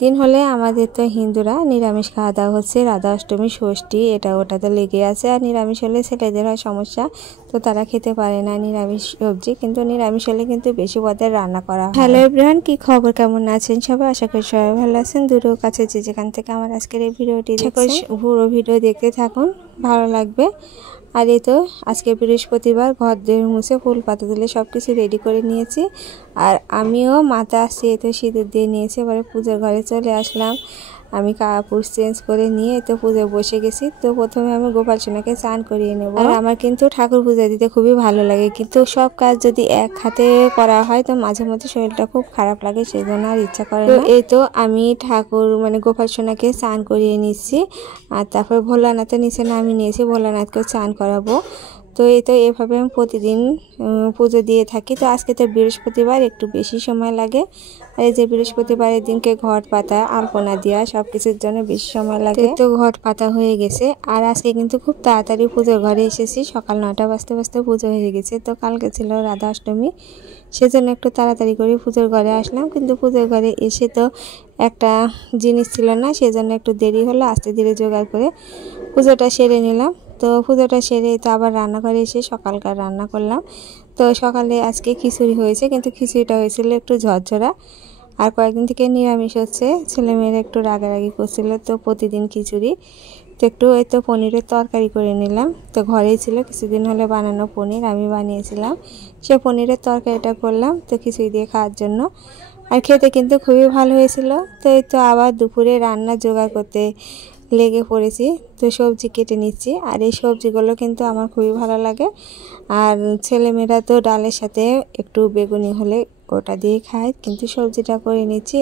দিন হলে আমাদের তো হিন্দুরা নিরামিষ খাওয়া দাওয়া হচ্ছে। রাধা অষ্টমী, ষষ্ঠী, এটা ওটা তো লেগে আছে। আর নিরামিষ হলে ছেলেদের হয় সমস্যা, তো তারা খেতে পারে না নিরামিষ সবজি। কিন্তু নিরামিষ হলে কিন্তু বেশি পদের রান্না করা হয়। হ্যালো এভরিওয়ান, কি খবর, কেমন আছেন সবাই? আশা করি সবাই ভালো আছেন। দূরেও কাছে যে যেখান থেকে আমার আজকের এই ভিডিওটি দেখছেন, পুরো ভিডিও দেখতে থাকুন, ভালো লাগবে। আর এই তো আজকে বৃহস্পতিবার, ঘর দিয়ে মুছে ফুল পাতা দিলে সব কিছু রেডি করে নিয়েছি। আর আমিও মাথা আসছি, এই তো সিঁদুর দিয়ে নিয়েছি। এবারে পুজোর ঘরে চলে আসলাম। আমি কাপড় চেঞ্জ করে নিয়ে তো পুজোয় বসে গেছি। তো প্রথমে আমি গোপাল সোনাকে চান করিয়ে নেব। আর আমার কিন্তু ঠাকুর পূজা দিতে খুবই ভালো লাগে, কিন্তু সব কাজ যদি এক হাতে করা হয় তো মাঝে মধ্যে শরীরটা খুব খারাপ লাগে, সেই জন্য আর ইচ্ছা করে না। এই তো আমি ঠাকুর গোপাল সোনাকে চান করিয়ে নিচ্ছি। আর তারপর ভোলানাথের নিচে আমি নিয়েছি, ভোলানাথকে চান করাবো। তো এই তো এভাবে আমি প্রতিদিন পুজো দিয়ে থাকি। তো আজকে তো বৃহস্পতিবার, একটু বেশি সময় লাগে। আর এই যে বৃহস্পতিবারের দিনকে ঘট পাতা, আলপনা দেওয়া, সব কিছুর জন্য বেশি সময় লাগে। তো ঘট পাতা হয়ে গেছে। আর আজকে কিন্তু খুব তাড়াতাড়ি পুজোর ঘরে এসেছি, সকাল 9টা বাজতে বাজতে পুজো হয়ে গেছে। তো কালকে ছিল রাধা অষ্টমী, সেজন্য একটু তাড়াতাড়ি করে পুজোর ঘরে আসলাম। কিন্তু পুজোর ঘরে এসে তো একটা জিনিস ছিল না, সেজন্য একটু দেরি হলো। আস্তে ধীরে জোগাড় করে পুজোটা সেরে নিলাম। তো পুজোটা সেরে তো আবার রান্নাঘরে এসে সকালকার রান্না করলাম। তো সকালে আজকে খিচুড়ি হয়েছে, কিন্তু খিচুড়িটা হয়েছিল একটু ঝরঝরা। আর কয়েকদিন থেকে নিরামিষ হচ্ছে, ছেলেমেয়েরা একটু রাগারাগি করছিল, তো প্রতিদিন খিচুড়ি। তো একটু এই তো পনিরের তরকারি করে নিলাম। তো ঘরেই ছিল কিছুদিন হলে বানানো পনির, আমি বানিয়েছিলাম। সে পনিরের তরকারিটা করলাম তো খিচুড়ি দিয়ে খাওয়ার জন্য। আর খেতে কিন্তু খুবই ভালো হয়েছিল। তো এই তো আবার দুপুরে রান্না জোগাড় করতে লেগে পড়েছি। তো সবজি কেটে নিচ্ছি। আর এই সবজিগুলো কিন্তু আমার খুবই ভালো লাগে। আর ছেলেমেয়েরা তো ডালের সাথে একটু বেগুনি হলে ওটা দিয়ে খায়, কিন্তু সবজিটা করে নিচ্ছি।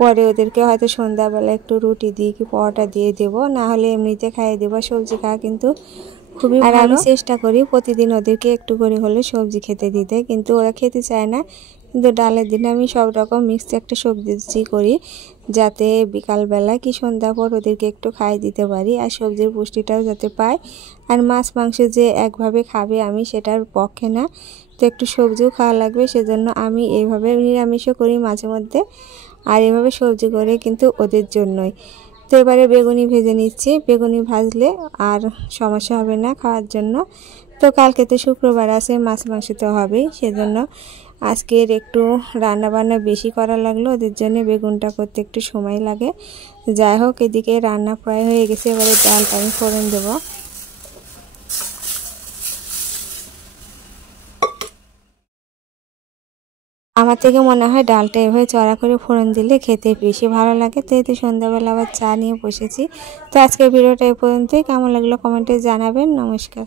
পরে ওদেরকে হয়তো সন্ধ্যাবেলা একটু রুটি দিয়ে কি পরোটা দিয়ে দেবো, না হলে এমনিতে খাইয়ে দেবো। সবজি খাওয়া কিন্তু খুবই ভালো। আর আমি চেষ্টা করি প্রতিদিন ওদেরকে একটু করে হলে সবজি খেতে দিতে, কিন্তু ওরা খেতে চায় না। কিন্তু ডালের দিনে আমি সব রকম মিক্সড একটা সবজি করি, যাতে বিকালবেলা কি সন্ধ্যা পর ওদেরকে একটু খাইয়ে দিতে পারি, আর সবজির পুষ্টিটাও যাতে পায়। আর মাছ মাংস যে একভাবে খাবে আমি সেটার পক্ষে না, তো একটু সবজিও খাওয়া লাগবে, সেজন্য আমি এইভাবে নিরামিষও করি মাঝে মধ্যে। আর এভাবে সবজি করে কিন্তু ওদের জন্যই। তো এবারে বেগুনি ভেজে নিচ্ছি। বেগুনি ভাজলে আর সমস্যা হবে না খাওয়ার জন্য। তো কালকে তো শুক্রবার আছে, মাছ মাংস তো হবেই, সেজন্য আজকের একটু রান্না বান্না বেশি করা লাগলো। ওদের জন্য বেগুনটা করতে একটু সময় লাগে। যাই হোক, এদিকে রান্না প্রায় হয়ে গেছে। এবারে ডালটা আমি ফোড়ন দেবো। আমার থেকে মনে হয় ডালটা এভাবে চড়া করে ফোড়ন দিলে খেতে বেশি ভালো লাগে। তো এই তো সন্ধ্যাবেলা আবার চা নিয়ে বসেছি। তো আজকের ভিডিওটা এই পর্যন্তই। কেমন লাগলো কমেন্টে জানাবেন। নমস্কার।